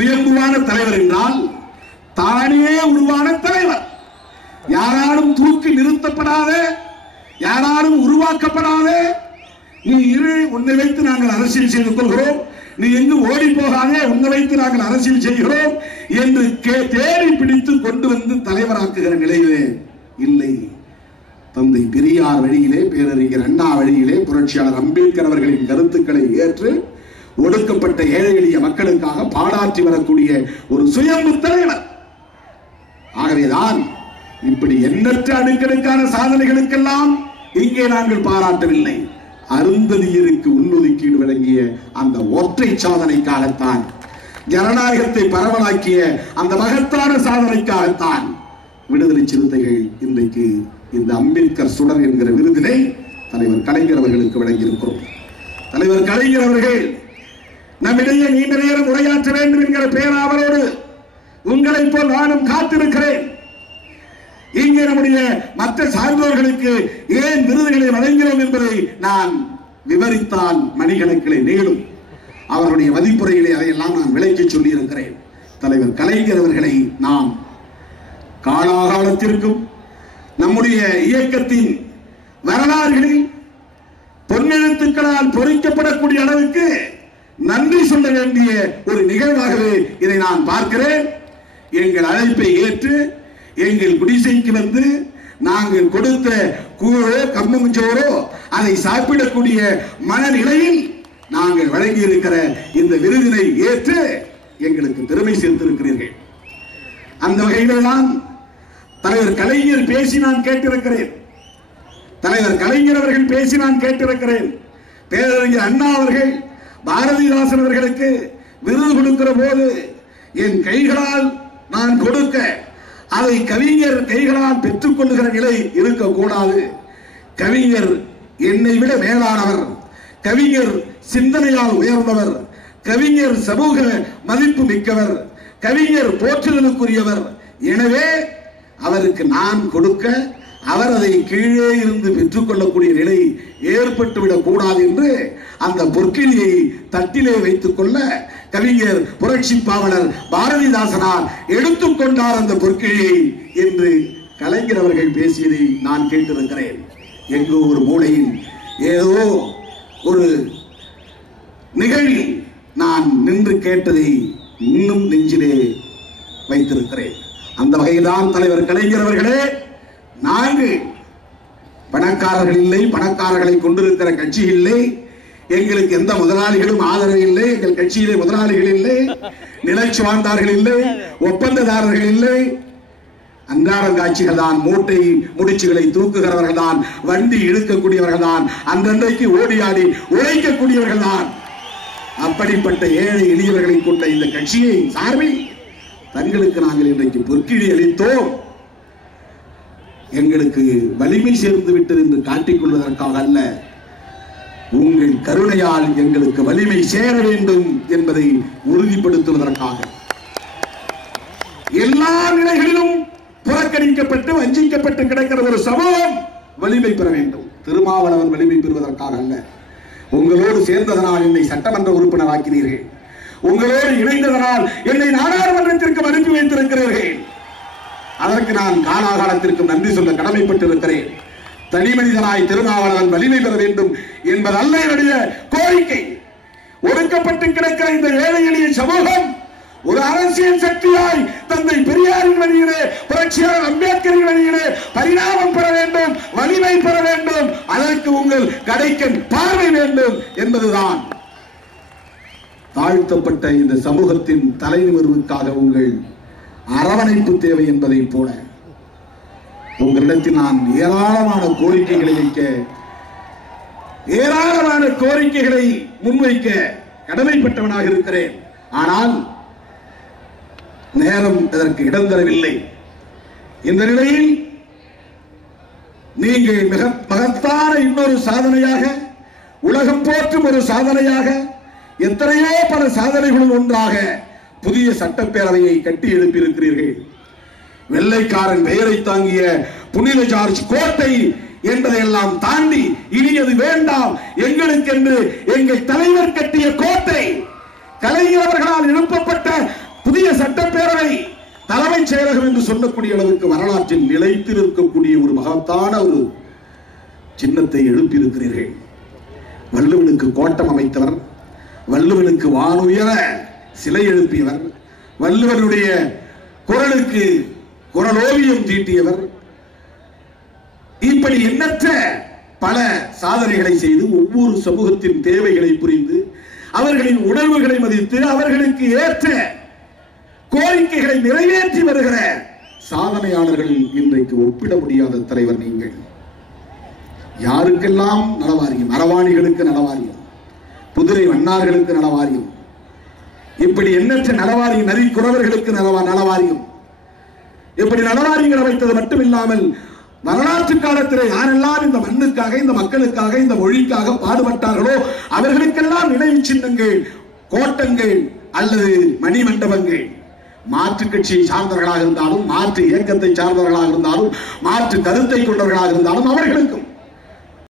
சுயம்புவான தலைவர் என்றால் தானே உருவான தலைவர், யாராலும் தூக்கி நிறுத்தப்படாத, யாராலும் உருவாக்கப்படாத, நீ இரு, உன்னை வைத்து நாங்கள் அரசியல் செய்து கொள்கிறோம், நீ எங்கு ஓடி போகாதே, உன்னை வைத்து நாங்கள் அரசியல் செய்கிறோம் என்று தேடி பிடித்து கொண்டு வந்து தலைவராக்குகிற நிலையிலே இல்லை. தந்தை பெரியார் வழியிலே, பேரறிஞர் அண்ணா வழியிலே, புரட்சியாளர் அம்பேத்கர் அவர்களின் கருத்துக்களை ஏற்று ஒடுக்கப்பட்ட ஏழை எளிய மக்களுக்காக பாடாற்றி வரக்கூடிய ஒரு சுயம்பு தலைவர். ஆகவேதான் இப்படி எண்ணற்ற அடுக்கடுக்கான சாதனைகளுக்கெல்லாம் இங்கே நாங்கள் பாராட்டவில்லை. அருந்ததியருக்கு உள்ஒதுக்கீடு வழங்கிய அந்த ஒற்றை சாதனைக்காகத்தான், ஜனநாயகத்தை பரவலாக்கிய அந்த மகத்தான சாதனைக்காகத்தான் விடுதலை சிறுத்தைகள் இன்றைக்கு இந்த அம்பேத்கர் சுடர் என்கிற விருதினை தலைவர் கலைஞர் அவர்களுக்கு வழங்கியிருக்கிறோம். தலைவர் கலைஞர் அவர்கள் நம்மிடையே நீண்ட நேரம் உரையாற்ற வேண்டும் என்கிற பேராவலோடு உங்களை போல் நானும் காத்திருக்கிறேன். இங்கே நம்முடைய மற்ற சார்ந்தவர்களுக்கு ஏன் விருதுகளை வழங்கிறோம் என்பதை நான் விவரித்தால் மணிக்கணக்கிலே நீளும். அவருடைய மதிப்புரையிலே அதையெல்லாம் நான் விளக்கி சொல்லி இருக்கிறேன். தலைவர் கலைஞர் அவர்களை நாம் காலாகாலத்திற்கும் நம்முடைய இயக்கத்தின் வரலாறுகளில் பொன்னெழுத்துக்களால் பொறிக்கப்படக்கூடிய அளவுக்கு நன்றி சொல்ல வேண்டிய ஒரு நிகழ்வாகவே இதை நான் பார்க்கிறேன். எங்கள் அழைப்பை ஏற்று எங்கள் குடிசைக்கு வந்து நாங்கள் கொடுத்த கூழோ கம்மஞ்சோரோ அதை சாப்பிடக்கூடிய மனநிலையில் நாங்கள் வழங்கி இருக்கிற இந்த விருதினை ஏற்று எங்களுக்கு பெருமை சேர்த்திருக்கிறீர்கள். அந்த வகையில் தான் தலைவர் கலைஞர் பேசி நான் கேட்டிருக்கிறேன். தலைவர் கலைஞர் அவர்கள் பேசி நான் கேட்டிருக்கிறேன். பேரறிஞர் அண்ணா அவர்கள் பாரதிதாசன் அவர்களுக்கு விருது கொடுக்கிற போது என் கைகளால் நான் கொடுக்க அதை கவிஞர் கைகளால் பெற்றுக் கொள்ளுகிற நிலை இருக்கக்கூடாது. கவிஞர் என்னை விட மேலானவர், கவிஞர் சிந்தனையால் உயர்ந்தவர், கவிஞர் சமூக மதிப்பு மிக்கவர், கவிஞர் போற்றுதலுக்குரியவர். எனவே அவருக்கு நான் கொடுக்க அவர் அதை கீழே இருந்து பெற்றுக் கொள்ளக்கூடிய நிலை ஏற்பட்டுவிடக் கூடாது என்று அந்த பொற்கிளியை தட்டிலே வைத்துக் கொள்ள கவிஞர் புரட்சி பாவலர் பாரதிதாசனார் எடுத்துக்கொண்டார் அந்த பொற்கிளியை என்று கலைஞர் அவர்கள் பேசியதை நான் கேட்டிருக்கிறேன். எங்கோ ஒரு மூலையில் ஏதோ ஒரு நிகழ்வில் நான் நின்று கேட்டதை இன்னும் நெஞ்சிலே வைத்திருக்கிறேன். அந்த வகையில்தான் தலைவர் கலைஞர் அவர்களே, நாங்கள் பணக்காரர்கள் இல்லை, பணக்காரர்களை கொண்டிருக்கிற கட்சி இல்லை, எங்களுக்கு எந்த முதலாளிகளும் ஆதரவு இல்லை, எங்கள் கட்சியிலே முதலாளிகள் இல்லை, நிலச்சுவார்ந்தார்கள் இல்லை, ஒப்பந்ததாரர்கள் இல்லை, அன்றாட காட்சிகள் தான், மூட்டை முடிச்சுகளை தூக்குகிறவர்கள் தான், வண்டி இழுக்கக்கூடியவர்கள் தான், அன்றன்றைக்கு ஓடியாடி உழைக்கக்கூடியவர்கள் தான். அப்படிப்பட்ட ஏழை எளியவர்களை கொண்ட இந்த கட்சியை சார்பில் தங்களுக்கு நாங்கள் இன்றைக்கு பொற்கிழி அளித்தோம், எங்களுக்கு வலிமை சேர்ந்து விட்டது என்று காட்டிக் கொள்வதற்காக அல்ல, உங்கள் கருணையால் எங்களுக்கு வலிமை சேர வேண்டும் என்பதை உறுதிப்படுத்துவதற்காக. எல்லா நிலைகளிலும் புறக்கணிக்கப்பட்டு வஞ்சிக்கப்பட்டு கிடக்கிற ஒரு சமூகம் வலிமை பெற வேண்டும். திருமாவளவன் வலிமை பெறுவதற்காக அல்ல, உங்களோடு சேர்ந்ததனால் என்னை சட்டமன்ற உறுப்பினர் ஆக்கினீர்கள், உங்களோடு இணைந்ததனால் என்னை நாடாளுமன்றத்திற்கு அனுப்பி வைத்திருக்கிறீர்கள். அதற்கு நான் காலாகாலத்திற்கு நன்றி சொல்ல கடமைப்பட்டிருக்கிறேன். தனி மனிதனாய் திருமாவளவன் வலிமை பெற வேண்டும் என்பதல்ல என்னுடைய கோரிக்கை. ஒடுக்கப்பட்டு கிடக்கிற இந்த ஏழை எளிய சமூகம் ஒரு அரசியல் சக்தியாய் தந்தை பெரியாரின் வழியிலே, புரட்சியாளர் அம்பேத்கரின் வழியிலே பரிணாமம் பெற வேண்டும், வலிமை பெற வேண்டும். அதற்கு உங்கள் கடைக்கண் பார்வை வேண்டும் என்பதுதான். தாழ்த்தப்பட்ட இந்த சமூகத்தின் தலைநிமிர்வுக்காக உங்கள் அரவணைப்பு தேவை என்பதை போல உங்களிடத்தில் நான் ஏராளமான கோரிக்கைகளை வைக்க, ஏராளமான கோரிக்கைகளை முன்வைக்க கடமைப்பட்டவனாக இருக்கிறேன். ஆனால் நேரம் அதற்கு இடம் தரவில்லை. இந்த நிலையில் நீங்கள் மிக மகத்தான இன்னொரு சாதனையாக, உலகம் போற்றும் ஒரு சாதனையாக, எத்தனையோ பல சாதனைகளும் ஒன்றாக புதிய சட்டப்பேரவையை கட்டி எழுப்பியிருக்கிறீர்கள். வெள்ளைக்காரன் பெயரை தாங்கிய புனித ஜார்ஜ் கோட்டை என்பதையெல்லாம் தாண்டி இனி அது வேண்டாம், எங்களுக்கென்று எங்கள் தலைவர் கட்டிய கோட்டை, கலைஞர் அவர்களால் எழுப்பப்பட்ட தலைமைச் செயலகம் என்று சொல்லக்கூடிய அளவுக்கு வரலாற்றில் நிலைத்து இருக்கக்கூடிய ஒரு மகத்தான ஒரு சின்னத்தை எழுப்பியிருக்கிறீர்கள். வள்ளுவனுக்கு கோட்டம் அமைத்தவர், வள்ளுவனுக்கு வானுயர சிலை எழுப்பியவர், வள்ளுவனுடைய குரலுக்கு குரலோவியம் தீட்டியவர், இப்படி எண்ணற்ற பல சாதனைகளை செய்து ஒவ்வொரு சமூகத்தின் தேவைகளை புரிந்து அவர்களின் உணர்வுகளை மதித்து அவர்களுக்கு ஏற்ற கோரிக்கைகளை நிறைவேற்றி வருகிற சாதனையாளர்கள் இன்றைக்கு ஒப்பிட முடியாத தலைவர் நீங்கள். யாருக்கெல்லாம் நலவாரியம், அரவாணிகளுக்கு நலவாரியம், குதிரை வண்ணார்களுக்கு நலவாரியம், இப்படி எண்ணற்ற நலவாரியம், நரி குறவர்களுக்கு நலவாரியம், இப்படி நலவாரியங்கள் அமைத்தது மட்டுமில்லாமல் வரலாற்று காலத்தில் யாரெல்லாம் இந்த மண்ணுக்காக, இந்த மக்களுக்காக, இந்த மொழிக்காக பாடுபட்டார்களோ அவர்களுக்கெல்லாம் நினைவு சின்னங்கள், கோட்டங்கள் அல்லது மணிமண்டபங்கள், மாற்று கட்சியை சார்ந்தவர்களாக இருந்தாலும், மாற்று இயக்கத்தை சார்ந்தவர்களாக இருந்தாலும், மாற்று கருத்தை கொண்டவர்களாக இருந்தாலும் அவர்களுக்கும்